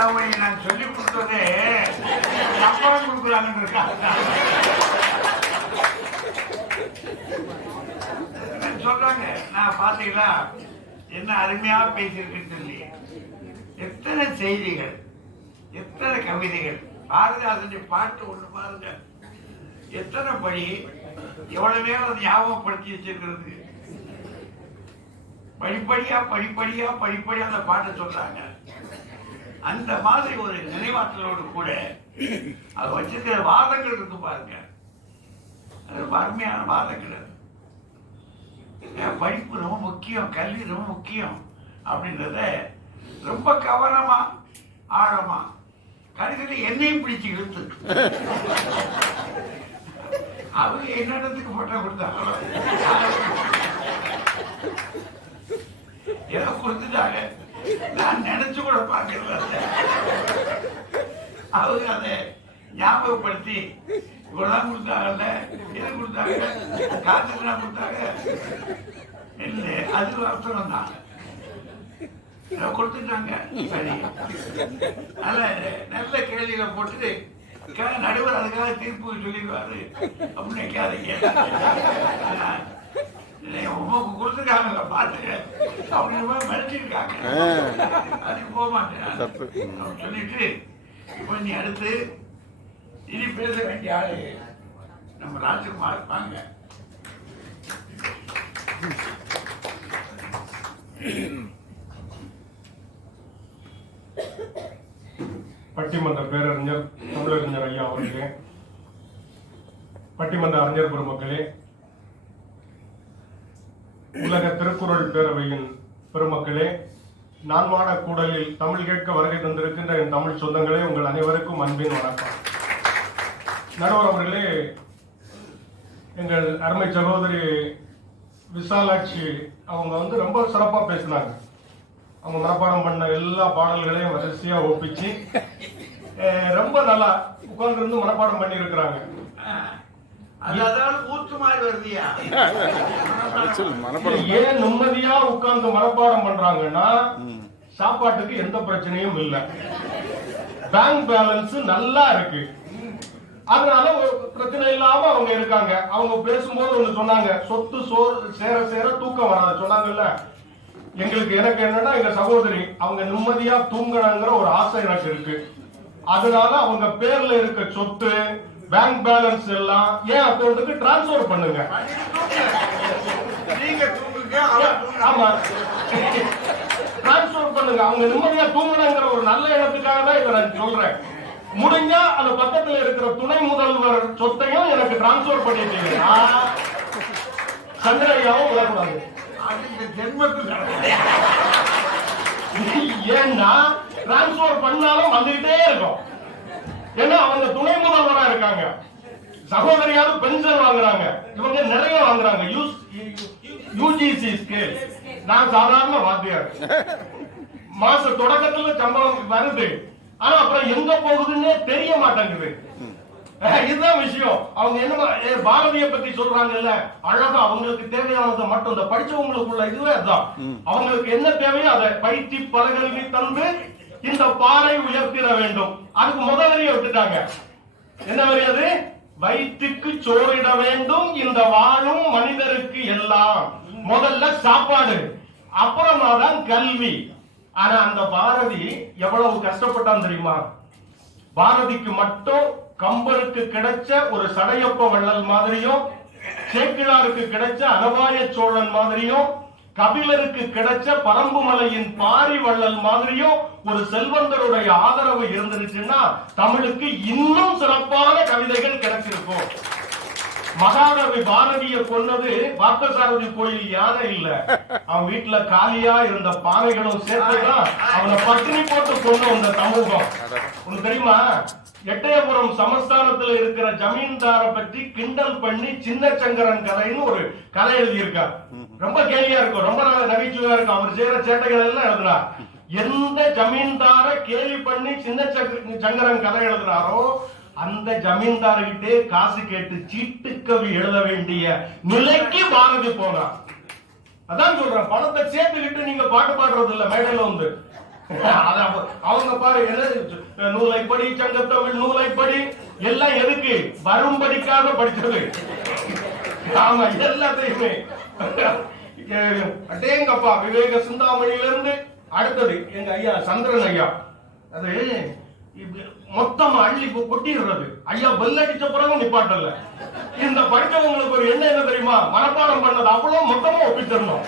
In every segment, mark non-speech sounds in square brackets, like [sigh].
கவிதாவை நான் சொல்லி கொடுத்ததே அப்பா கொடுக்குறாங்கன்னு சொல்றாங்க? நான் பாத்தீங்களா என்ன அருமையா பேசியிருக்குன்னு சொல்லி. எத்தனை செய்திகள் எத்தனை கவிதைகள் பாரதிதாசன் பாட்டு ஒண்ணு பாருங்க. எத்தனை படி எவ்வளவு நேரம் அதை ஞாபகப்படுத்தி வச்சிருக்கிறது? படிப்படியா படிப்படியா படிப்படியா அந்த பாட்டை சொல்றாங்க. அந்த மாதிரி ஒரு நினைவாற்றலோடு கூட அது வச்சிருக்கிற வாதங்கள் இருக்கு பாருங்க. அது அருமையான வாதங்கள் அது. படிப்பு ரொம்ப முக்கியம் கல்வி ரொம்ப முக்கியம் அப்படின்றத ரொம்ப கவனமா ஆழமா கடைசியில் என்னையும் பிடிச்சு இழுத்து. அவங்க என்னிடத்துக்கு போட்டோ கொடுத்தாங்களோ ஏதோ கொடுத்துட்டாங்க நான் நினைச்சு கூட பார்க்கல அவங்க அதை ஞாபகப்படுத்தி இவ்வளவுதான் கொடுத்தாங்கல்ல எது கொடுத்தாங்க காத்துக்கு கொடுத்தாங்க. இல்லை அது அர்த்தம் தான் கொடுத்துட்டாங்க. சரி. நல்ல நல்ல கேள்விகளை போட்டு நடுவர் அதுக்காக தீர்ப்பு சொல்லிடுவாரு. அப்படின்னு கேட்காதீங்க உமக்கு கொடுத்துருக்காங்க பாத்துக்க அப்படின்னு போய் மிரட்டிருக்காங்க அதுக்கு போக மாட்டேன் தப்பு. சொல்லிட்டு இப்போ நீ அடுத்து இனி பேச வேண்டிய ஆளு நம்ம ராஜகுமார் இருப்பாங்க பட்டிமன்ற பேரறிஞர் தமிழறிஞர் ஐயா அவர்களே பட்டிமன்ற அறிஞர் பெருமக்களே உலக திருக்குறள் பேரவையின் பெருமக்களே நான்மாட கூடலில் தமிழ் கேட்க வருகை தந்திருக்கின்ற என் தமிழ் சொந்தங்களே உங்கள் அனைவருக்கும் அன்பின் வணக்கம். நடுவர் அவர்களே எங்கள் அருமை சகோதரி விசாலாட்சி அவங்க வந்து ரொம்ப சிறப்பாக பேசினாங்க. அவங்க மனப்பாடம் பண்ண எல்லா பாடல்களையும் வரிசையாக ஒப்பிச்சு ரொம்ப நல்லா உட்கார்ந்துருந்து மனப்பாடம் பண்ணி ஏன்? நிம்மதியா உட்கார்ந்து மனப்பாடம் பண்றாங்கன்னா சாப்பாட்டுக்கு எந்த பிரச்சனையும் இல்ல. பேங்க் பேலன்ஸ் நல்லா இருக்கு. அதனால ஒரு பிரச்சனை இல்லாம அவங்க இருக்காங்க. அவங்க பேசும்போது ஒண்ணு சொன்னாங்க. சொத்து சோ சேர சேர தூக்கம் வராது. சொன்னாங்கல்ல? எங்களுக்கு எனக்கு என்னன்னா எங்க சகோதரி அவங்க நிம்மதியா தூங்கணுங்கிற ஒரு ஆசை எனக்கு இருக்கு. அதனால அவங்க பேர்ல இருக்க சொத்து பேங்க் பேலன்ஸ் எல்லாம் ஏன் அக்கௌண்ட்டுக்கு டிரான்ஸ்ஃபர் பண்ணுங்க? நீங்க. ஆமா. டிரான்ஸ்ஃபர் பண்ணுங்க. அவங்க நிம்மதியா தூங்கணுங்கிற ஒரு நல்ல இடத்துக்காக தான் இதை நான் சொல்றேன். முடிஞ்சா அந்த பக்கத்துல இருக்கிற துணை முதல்வர் சொத்தையும் எனக்கு டிரான்ஸ்ஃபர் பண்ணிட்டீங்கன்னா சந்திரையாவும் விடக்கூடாது. ஏன்னா டிரான்ஸ்ஃபர் பண்ணாலும் வந்துகிட்டே இருக்கும். ஏன்னா அவங்க துணை முதல்வரா இருக்காங்க. சகோதரியாவது பென்ஷன் வாங்குறாங்க. இவங்க நிறைய வாங்குறாங்க. யூஜிசி ஸ்கேல் நான் சாதாரண வாத்தியார். மாச தொடக்கத்துல சம்பளம் வருது. ஆனா அப்புறம் எங்க போகுதுன்னே தெரிய மாட்டேங்குது. இதுதான் விஷயம். அவங்க என்ன பாரதிய பத்தி சொல்றாங்கல்ல அழகா அவங்களுக்கு தேவையானதை மட்டும் இந்த படிச்சவங்களுக்குள்ள இதுவே அதான் அவங்களுக்கு என்ன தேவையோ அதை பயிற்சி பலகல்வி தந்து இந்த பாறை உயர்த்திட வேண்டும். அதுக்கு முதல் வரியை விட்டுட்டாங்க. என்ன வரி அது? வயிற்றுக்கு சோறிட வேண்டும். இந்த வாழும் மனிதருக்கு எல்லாம் முதல்ல சாப்பாடு அப்புறமா தான் கல்வி. ஆனா அந்த பாரதி எவ்வளவு கஷ்டப்பட்டான் தெரியுமா? பாரதிக்கு மட்டும் கம்பருக்கு கிடைச்ச ஒரு சடையப்ப வள்ளல் மாதிரியும் சேக்கிழாருக்கு கிடைச்ச அனவாய சோழன் மாதிரியும் கபிலருக்கு கிடைச்ச பரம்புமலையின் பாரி வள்ளல் மாதிரியும் ஒரு செல்வந்தருடைய ஆதரவு இருந்துருச்சுன்னா தமிழுக்கு இன்னும் சிறப்பான கவிதைகள் கிடைச்சிருக்கும். மகாகவி பாரதிய கொன்னது பார்த்தசாரதி கோயில் யானை இல்ல. அவன் வீட்டுல காலியா இருந்த பாறைகளும் சேர்த்துதான் அவனை பட்டினி போட்டு கொண்டு வந்த சமூகம். உனக்கு தெரியுமா? எட்டயபுரம் சமஸ்தானத்துல இருக்கிற ஜமீன்தார பற்றி கிண்டல் பண்ணி சின்ன சங்கரன் கதைன்னு ஒரு கதை எழுதியிருக்கார். ரொம்ப கேலியா இருக்கும். ரொம்ப நகைச்சுவையா இருக்கும். அவர் செய்யற சேட்டைகள் எல்லாம் எழுதுனார் எந்த ஜமீன்தார கேலி பண்ணி சின்ன சங்கரன் கதை எழுதுனாரோ அந்த ஜமீன்தார்கிட்டே காசு கேட்டு சீட்டுக்கவி எழுத வேண்டிய நிலைக்கு பாரதி போனார். அதான் சொல்றேன். பணத்தை சேர்த்துக்கிட்டு நீங்க பாட்டு பாடுறது இல்ல மேடையில வந்து அவங்க பாரு என்ன நூலைப்படி சங்கத்தமிழ் நூலைப்படி எல்லாம் எதுக்கு? வரும்படிக்காக படித்தது. ஆமா எல்லாத்தையுமே. அடேங்கப்பா விவேக சிந்தாமணியில இருந்து அடுத்தது எங்க ஐயா சந்திரன் ஐயா. அது இப்படி மொத்தமா அள்ளி கொட்டிடுறது. ஐயா பெல் பிறகு நிப்பாட்டல. இந்த படித்தவங்களுக்கு ஒரு என்ன என்ன தெரியுமா? மனப்பாடம் பண்ணது அவ்வளவு மொத்தமா ஒப்பித்தரணும்.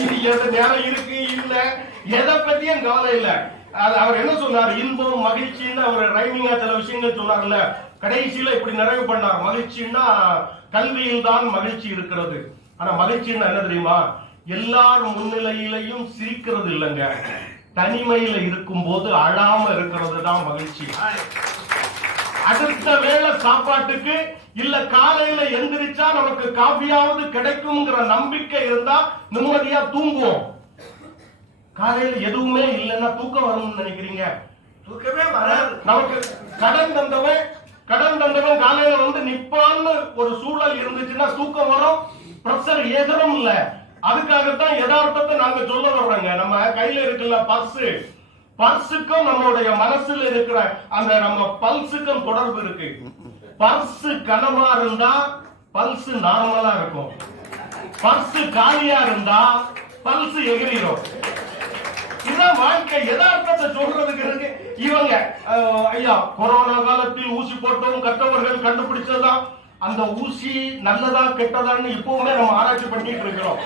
இது எது நேரம் இருக்கு? இல்லை. எதை பத்தியும் கவலை இல்ல. அது அவர் என்ன சொன்னார்? இன்பம் மகிழ்ச்சின்னு அவர் ரைமிங்கா சில விஷயங்கள் சொன்னார்ல. கடைசியில இப்படி நிறைவு பண்ணார். மகிழ்ச்சின்னா கல்வியில் தான் மகிழ்ச்சி இருக்கிறது. ஆனா மகிழ்ச்சின்னா என்ன தெரியுமா? எல்லார் முன்னிலையிலையும் சிரிக்கிறது இல்லைங்க. தனிமையில இருக்கும் போது அழாம இருக்கிறது தான் மகிழ்ச்சி. அடுத்த வேளை சாப்பாட்டுக்கு இல்ல காலையில எந்திரிச்சா நமக்கு காபியாவது கிடைக்கும்ங்கிற நம்பிக்கை இருந்தா நிம்மதியா தூங்குவோம். காலையில எதுவுமே இல்லைன்னா தூக்கம் வரும்னு நினைக்கிறீங்க? தூக்கமே வராது. நமக்கு கடன் தந்தவன் கடன் தந்தவன் காலையில வந்து நிப்பான்னு ஒரு சூழல் இருந்துச்சுன்னா தூக்கம் வரும் பிரஷர் எதிரும் இல்ல. அதுக்காகத்தான் யதார்த்தத்தை நாங்க சொல்ல வர்றோங்க. நம்ம கையில இருக்குல்ல பர்ஸ் பர்ஸுக்கும் நம்மளுடைய மனசுல இருக்கிற அந்த நம்ம பல்ஸுக்கும் தொடர்பு இருக்கு. பர்ஸ் கனமா இருந்தா பல்ஸ் நார்மலா இருக்கும். பர்ஸ் காலியா இருந்தா பல்ஸ் எகிரிடும் இதான் வாழ்க்கை யதார்த்தத்தை சொல்றதுக்கு இருக்கு. இவங்க ஐயா கொரோனா காலத்தில் ஊசி போட்டவங்க கற்றவர்கள் கண்டுபிடிச்சதுதான். அந்த ஊசி நல்லதா கெட்டதான்னு இப்பவுமே நம்ம ஆராய்ச்சி பண்ணிட்டு இருக்கிறோம்.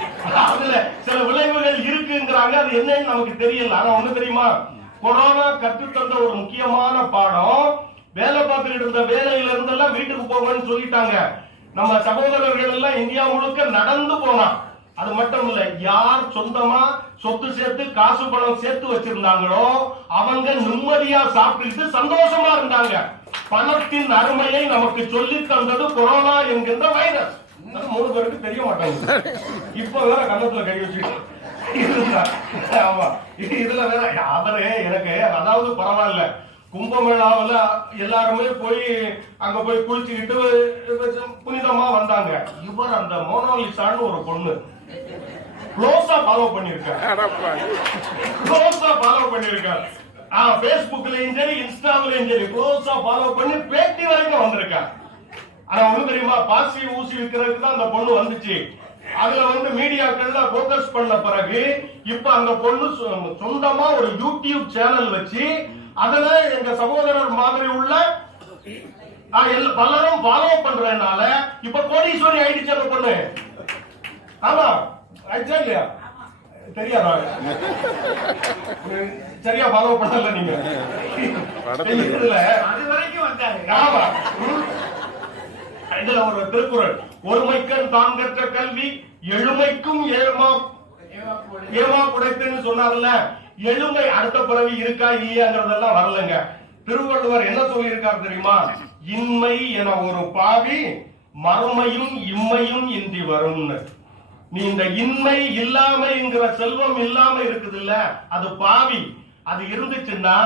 அதுல சில விளைவுகள் இருக்குங்கிறாங்க. அது என்னன்னு நமக்கு தெரியல. ஆனா ஒண்ணு தெரியுமா? கொரோனா கற்றுத்தந்த ஒரு முக்கியமான பாடம். வேலை பார்த்துட்டு இருந்த வேலையில இருந்தெல்லாம் வீட்டுக்கு போங்கன்னு சொல்லிட்டாங்க. நம்ம சகோதரர்கள் எல்லாம் இந்தியா முழுக்க நடந்து போனான் அது மட்டும் இல்ல யார் சொந்தமா சொத்து சேர்த்து காசு பணம் சேர்த்து வச்சிருந்தாங்களோ அவங்க நிம்மதியா சாப்பிட்டுட்டு சந்தோஷமா இருந்தாங்க. பணத்தின் அருமையை நமக்கு சொல்லி தந்தது கொரோனா என்கின்ற வைரஸ். மூணு பேருக்கு தெரிய மாட்டாங்க இப்ப வேற கண்ணத்துல கை வச்சுக்கலாம் ஆமா. இதுல வேற அவரு எனக்கு அதாவது பரவாயில்ல. கும்பமேளாவில் எல்லாருமே போய் அங்க போய் குளிச்சுக்கிட்டு புனிதமா வந்தாங்க. இவர் அந்த மோனோலிசான்னு ஒரு பொண்ணு. க்ளோஸா ஃபாலோ பண்ணிருக்காரு க்ளோஸா [laughs] ஃபாலோ பண்ணிருக்காரு Facebookலயும் சரி இன்ஸ்டாவிலையும் சரி க்ளோஸா ஃபாலோ பண்ணி பேட்டி வரைக்கும் வந்திருக்காரு. ஆனா ஒண்ணு தெரியுமா? பாசி ஊசி விற்கிறதுக்கு தான் அந்த பொண்ணு வந்துச்சு. அதுல வந்து மீடியாக்கள்ல போக்கஸ் பண்ண பிறகு இப்ப அந்த பொண்ணு சொந்தமா ஒரு யூடியூப் சேனல் வச்சு அதுல எங்க சகோதரர் மாதிரி உள்ள பலரும் ஃபாலோ பண்றதுனால இப்ப கோடீஸ்வரி ஆயிடுச்சு அந்த பொண்ணு. ஆமா ஆயிடுச்சா இல்லையா? தெரியாதா? [laughs] சரியா ஃபாலோ பண்ணல நீங்க. இதுல அது வரைக்கும் வந்தாரு. ஆமா. ம். இதுல ஒரு திருக்குறள். ஒருமைக்கண் தான் கற்ற கல்வி எழுமைக்கும் ஏமா ஏமா புடைத்துன்னு சொன்னார்ல. எழுமை அடுத்த பிறவி இருக்கா இல்லையாங்கிறதெல்லாம் வரலங்க. திருவள்ளுவர் என்ன சொல்லியிருக்கார் தெரியுமா? இன்மை என ஒரு பாவி மறுமையும் இம்மையும் இன்றி வரும்னு. நீ இந்த இன்மை இல்லாமைங்கிற செல்வம் இல்லாம இருக்குது இல்ல அது பாவி. அது இருந்துச்சுன்னா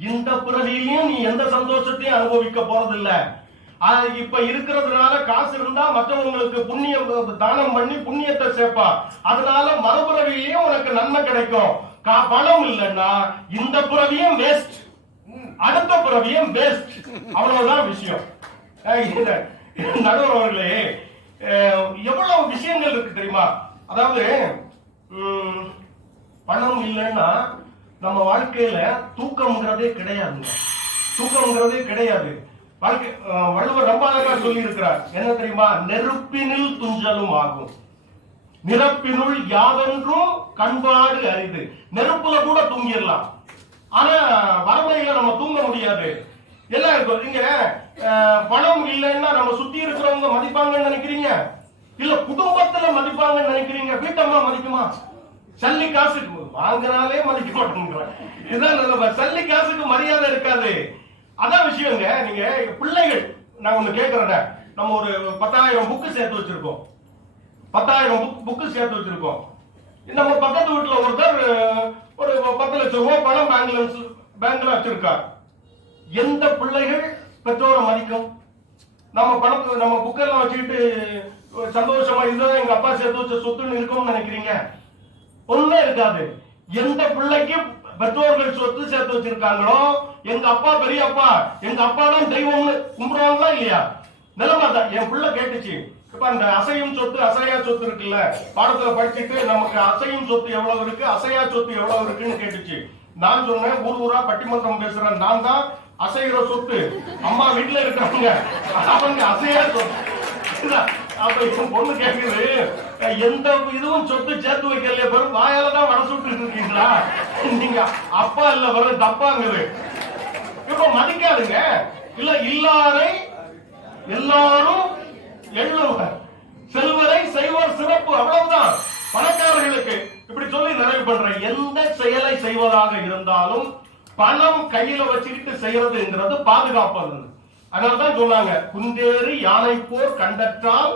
இந்த பிறவியிலையும் நீ எந்த சந்தோஷத்தையும் அனுபவிக்க போறது இல்ல அது இப்ப இருக்கிறதுனால காசு இருந்தா மற்றவங்களுக்கு புண்ணியம் தானம் பண்ணி புண்ணியத்தை சேர்ப்பா. அதனால மறுபிறவியிலையும் உனக்கு நன்மை கிடைக்கும். கா- பணம் இல்லைன்னா இந்த பிறவியும் வேஸ்ட் அடுத்த பிறவியும் வேஸ்ட் அவ்வளவுதான் விஷயம். அஹ் நடுவர் அவர்களே எவ்வளவு விஷயங்கள் இருக்கு தெரியுமா? அதாவது பணம் இல்லைன்னா நம்ம வாழ்க்கையில தூக்கம்ங்கிறதே கிடையாது தூக்கம்ங்கிறதே கிடையாது. வாழ்க்கை வள்ளுவர் ரொம்ப அழகா சொல்லி இருக்கிறார் என்ன தெரியுமா? நெருப்பினில் துஞ்சலும் ஆகும். நிரப்பினுள் யாவென்றும் கண்பாடு அரிது. நெருப்புல கூட தூங்கிடலாம். ஆனா வறுமையில நம்ம தூங்க முடியாது. எல்லாம் இருக்கும் நீங்க பணம் இல்லைன்னா நம்ம சுத்தி இருக்கிறவங்க மதிப்பாங்கன்னு நினைக்கிறீங்க? இல்ல குடும்பத்துல மதிப்பாங்கன்னு நினைக்கிறீங்க? வீட்டம்மா மதிக்குமா? சல்லி காசுக்கு வாங்கினாலே மதிக்க மாட்டேங்கிறேன் இதுதான் நம்ம சல்லி காசுக்கு மரியாதை இருக்காது. அதான் விஷயங்க. நீங்க பிள்ளைகள் நான் ஒண்ணு கேட்கறேன் நம்ம ஒரு பத்தாயிரம் புக்கு சேர்த்து வச்சிருக்கோம். பத்தாயிரம் புக் புக்கு சேர்த்து வச்சிருக்கோம். நம்ம பக்கத்து வீட்டுல ஒருத்தர் ஒரு பத்து லட்சம் ரூபாய் பணம் பேங்க்ல பேங்க்ல வச்சிருக்கார். எந்த பிள்ளைகள் பெற்றோரை மதிக்கும். நம்ம பணத்தை நம்ம புக்கெல்லாம் வச்சுக்கிட்டு சந்தோஷமா இதுதான் எங்க அப்பா சேர்த்து வச்ச சொத்துன்னு இருக்கும்னு நினைக்கிறீங்க? ஒண்ணுமே இருக்காது. எந்த பிள்ளைக்கு பெற்றோர்கள் சொத்து சேர்த்து வச்சிருக்காங்களோ எங்க அப்பா பெரியப்பா எங்க அப்பா தான் தெய்வம்னு கும்பிடுவாங்களா இல்லையா? நிலைமை தான். என் பிள்ளை கேட்டுச்சு. இப்ப அந்த அசையும் சொத்து அசையா சொத்து இருக்குல்ல? பாடத்துல படிச்சுட்டு நமக்கு அசையும் சொத்து எவ்வளவு இருக்கு அசையா சொத்து எவ்வளவு இருக்குன்னு கேட்டுச்சு. நான் சொன்னேன் ஊர் ஊரா பட்டிமன்றம் பேசுறேன். நான் தான் அசைகிற சொத்து. அம்மா வீட்டுல இருக்கிறவங்க அவங்க அசையா சொத்து. இல்ல, அப்ப என் பொண்ணு கேக்குது. எந்த இதுவும் சொத்து சேர்த்து வைக்கலையே வெறும் வாயால தான் வட சுட்டு இருக்கீங்களா? நீங்க அப்பா இல்ல வெறும் தப்பாங்குது. இப்ப மதிக்காதுங்க. இல்ல இல்லாரை எல்லாரும் எள்ளுவர் செல்வரை செய்வர் சிறப்பு அவ்வளவுதான். பணக்காரர்களுக்கு இப்படி சொல்லி நிறைவு பண்றேன் எந்த செயலை செய்வதாக இருந்தாலும் பணம் கையில வச்சுக்கிட்டு செய்யறதுங்கிறது பாதுகாப்பது அதனாலதான் சொன்னாங்க குந்தேறு யானை போர் கண்டற்றால்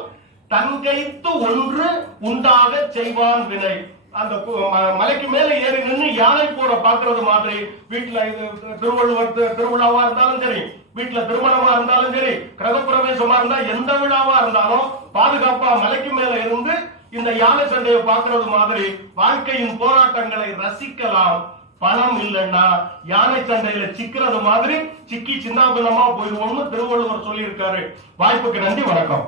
தன்கைத்து ஒன்று உண்டாக செய்வான் வினை. அந்த ம- மலைக்கு மேல ஏறி நின்று யானை போற பாக்குறது மாதிரி. வீட்டுல இது திருவள்ளுவர் திருவிழாவா இருந்தாலும் சரி வீட்டுல திருமணமா இருந்தாலும் சரி கிரகப்பிரவேசமா இருந்தா எந்த விழாவா இருந்தாலும் பாதுகாப்பா மலைக்கு மேல இருந்து இந்த யானை சண்டையை பாக்குறது மாதிரி வாழ்க்கையின் போராட்டங்களை ரசிக்கலாம். பணம் இல்லைன்னா யானை சண்டையில சிக்கிறது மாதிரி சிக்கி சின்னாபின்னமா போயிடுவோம்னு திருவள்ளுவர் சொல்லியிருக்காரு. வாய்ப்புக்கு நன்றி வணக்கம்.